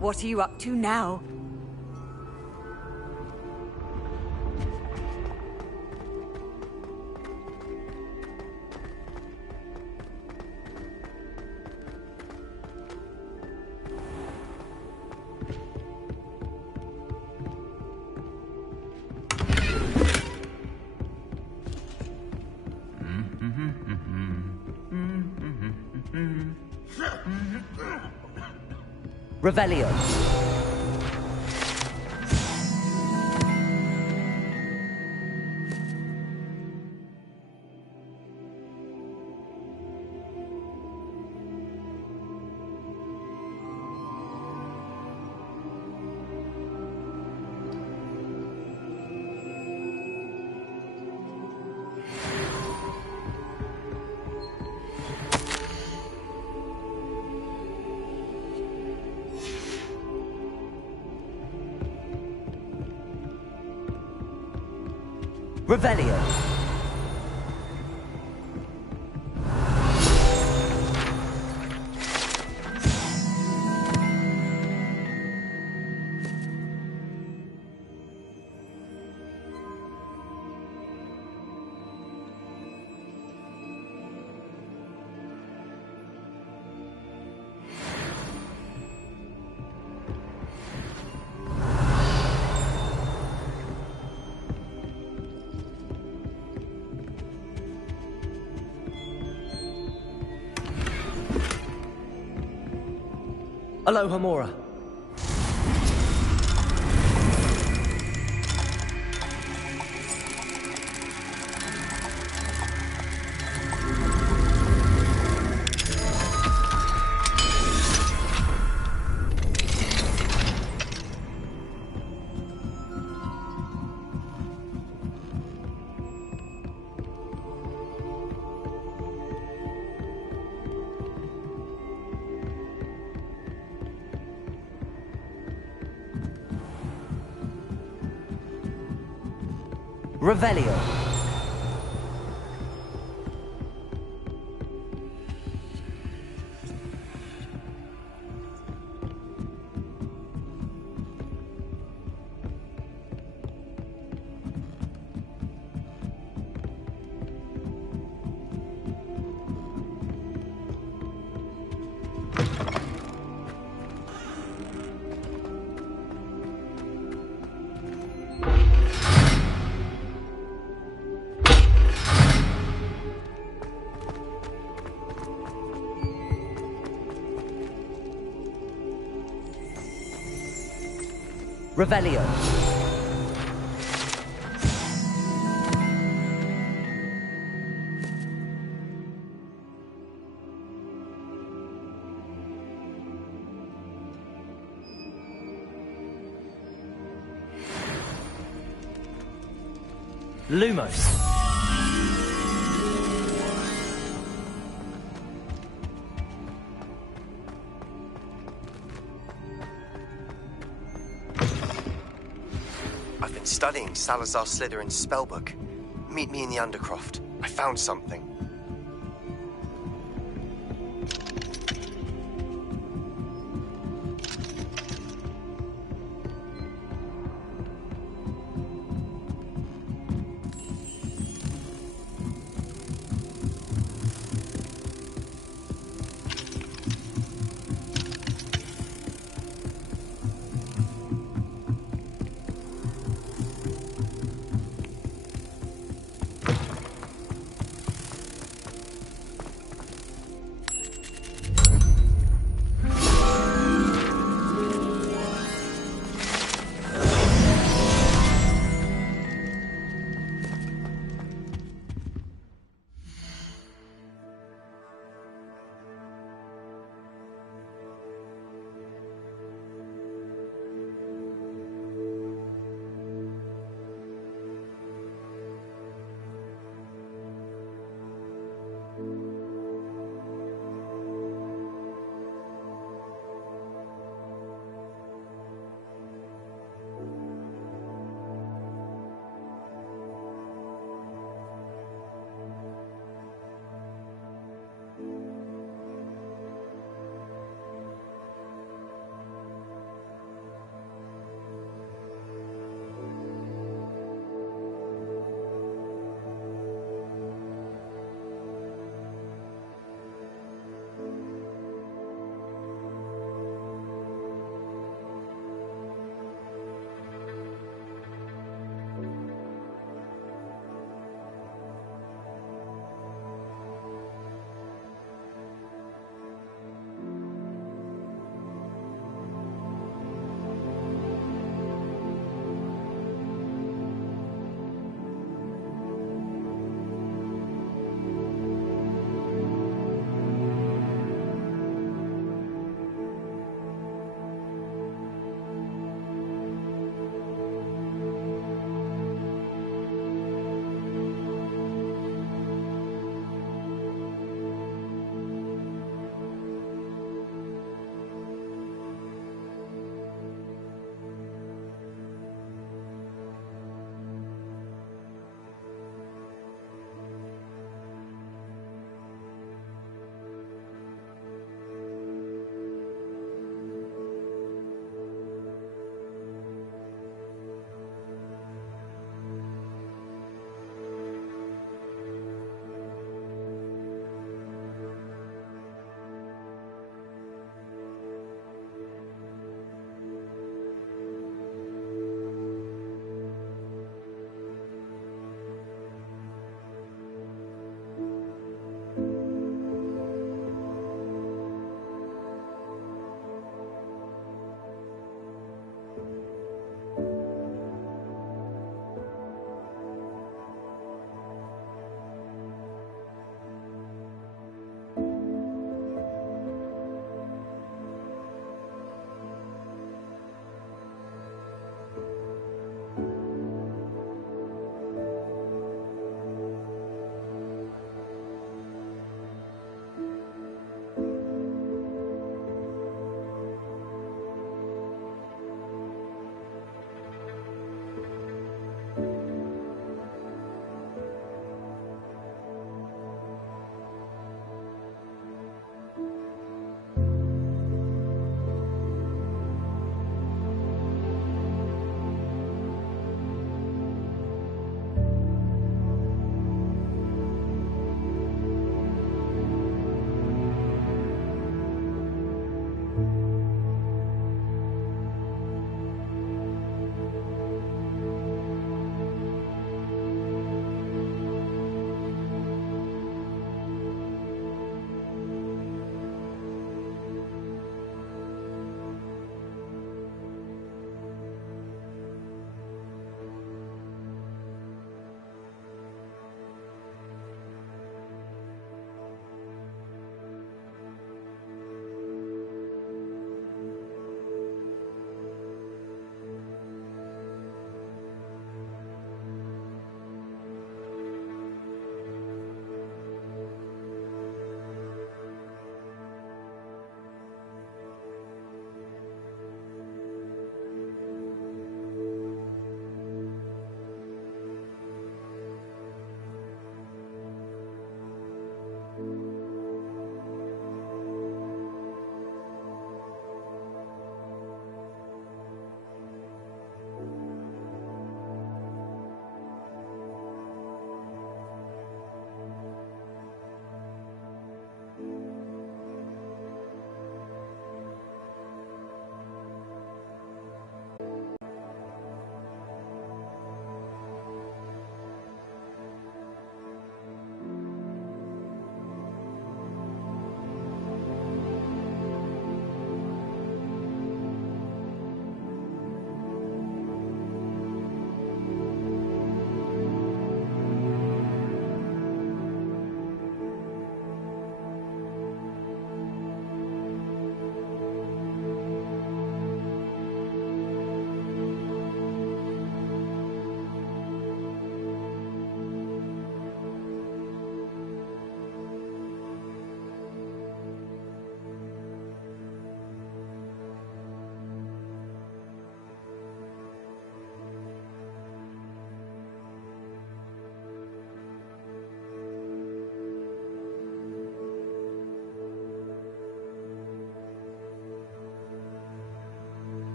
What are you up to now? Revelio. Revelio. Alohomora. Revelio. Revelio. Lumos. I've been studying Salazar Slytherin's spellbook. Meet me in the Undercroft. I found something.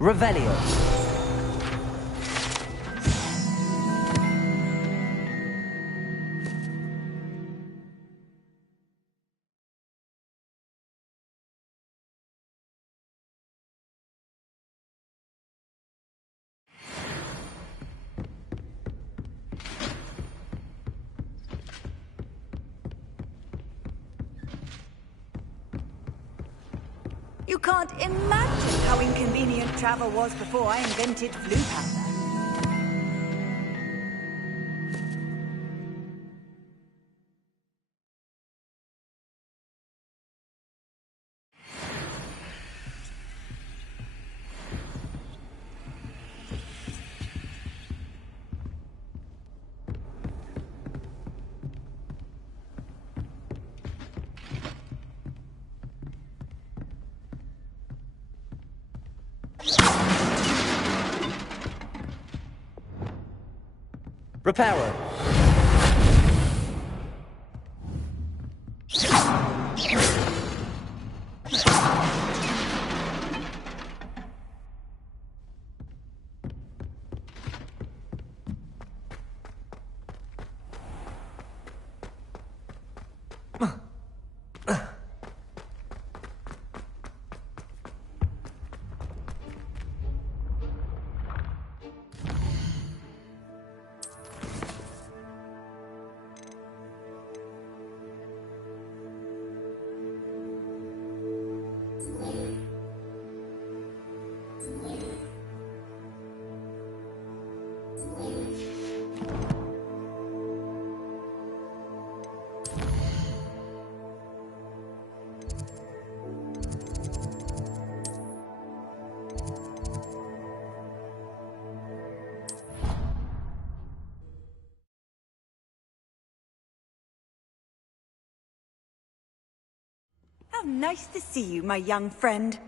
Revelio. You can't imagine how inconvenient travel was before I invented blue powder. Reparo. How nice to see you, my young friend.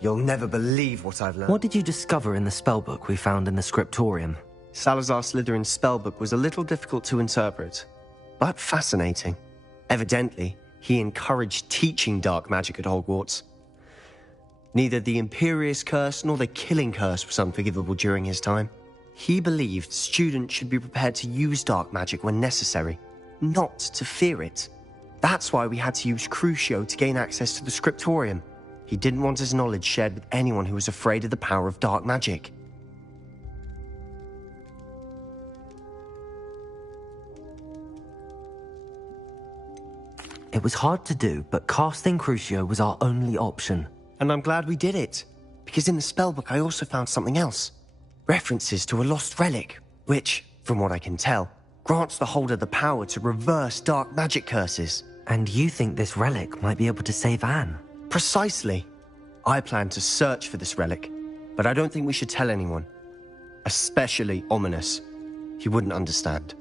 You'll never believe what I've learned. What did you discover in the spellbook we found in the scriptorium? Salazar Slytherin's spellbook was a little difficult to interpret, but fascinating. Evidently, he encouraged teaching dark magic at Hogwarts. Neither the Imperious Curse nor the Killing Curse was unforgivable during his time. He believed students should be prepared to use dark magic when necessary, not to fear it. That's why we had to use Crucio to gain access to the scriptorium. He didn't want his knowledge shared with anyone who was afraid of the power of dark magic. It was hard to do, but casting Crucio was our only option. And I'm glad we did it, because in the spellbook I also found something else. References to a lost relic, which, from what I can tell, grants the holder the power to reverse dark magic curses. And you think this relic might be able to save Anne? Precisely. I plan to search for this relic, but I don't think we should tell anyone. Especially Ominous. He wouldn't understand.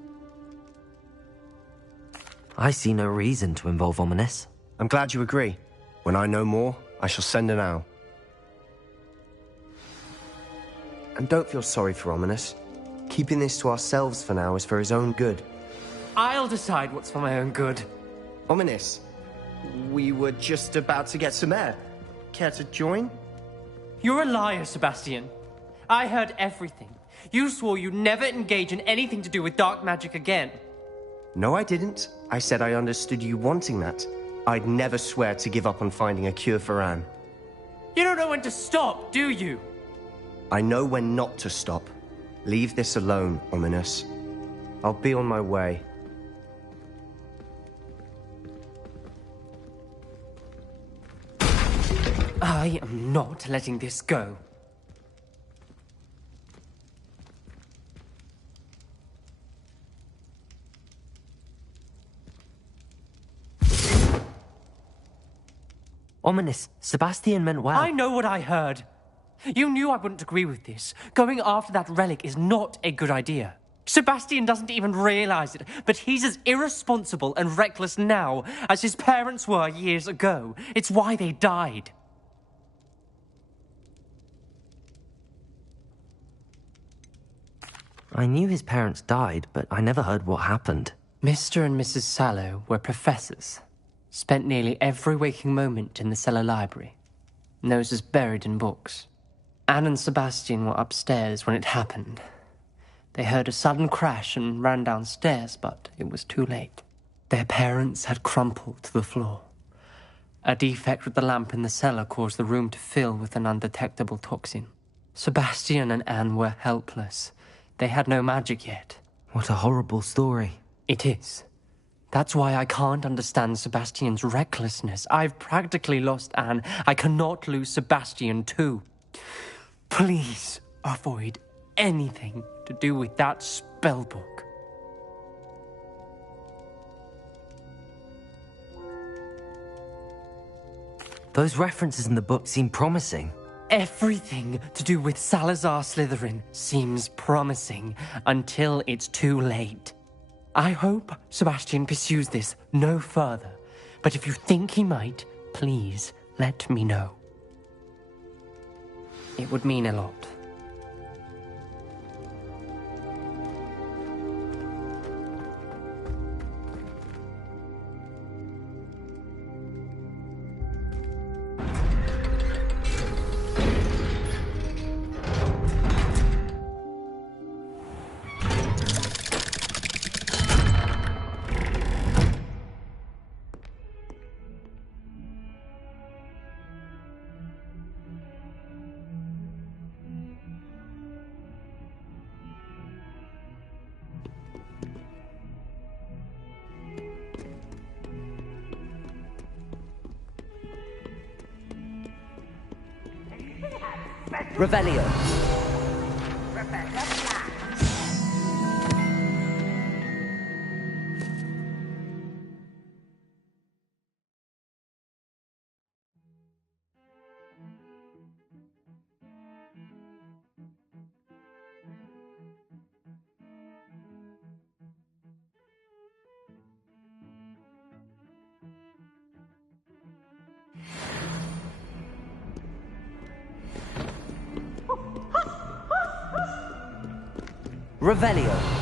I see no reason to involve Ominous. I'm glad you agree. When I know more, I shall send an owl. And don't feel sorry for Ominous. Keeping this to ourselves for now is for his own good. I'll decide what's for my own good. Ominous, we were just about to get some air. Care to join? You're a liar, Sebastian. I heard everything. You swore you'd never engage in anything to do with dark magic again. No, I didn't. I said I understood you wanting that. I'd never swear to give up on finding a cure for Anne. You don't know when to stop, do you? I know when not to stop. Leave this alone, Ominous. I'll be on my way. I am not letting this go. Ominous, Sebastian meant well. I know what I heard. You knew I wouldn't agree with this. Going after that relic is not a good idea. Sebastian doesn't even realize it, but he's as irresponsible and reckless now as his parents were years ago. It's why they died. I knew his parents died, but I never heard what happened. Mr. and Mrs. Sallow were professors. Spent nearly every waking moment in the cellar library. Noses buried in books. Anne and Sebastian were upstairs when it happened. They heard a sudden crash and ran downstairs, but it was too late. Their parents had crumpled to the floor. A defect with the lamp in the cellar caused the room to fill with an undetectable toxin. Sebastian and Anne were helpless. They had no magic yet. What a horrible story. It is. That's why I can't understand Sebastian's recklessness. I've practically lost Anne. I cannot lose Sebastian too. Please avoid anything to do with that spellbook. Those references in the book seem promising. Everything to do with Salazar Slytherin seems promising until it's too late. I hope Sebastian pursues this no further, but if you think he might, please let me know. It would mean a lot. Revelio. Revelio.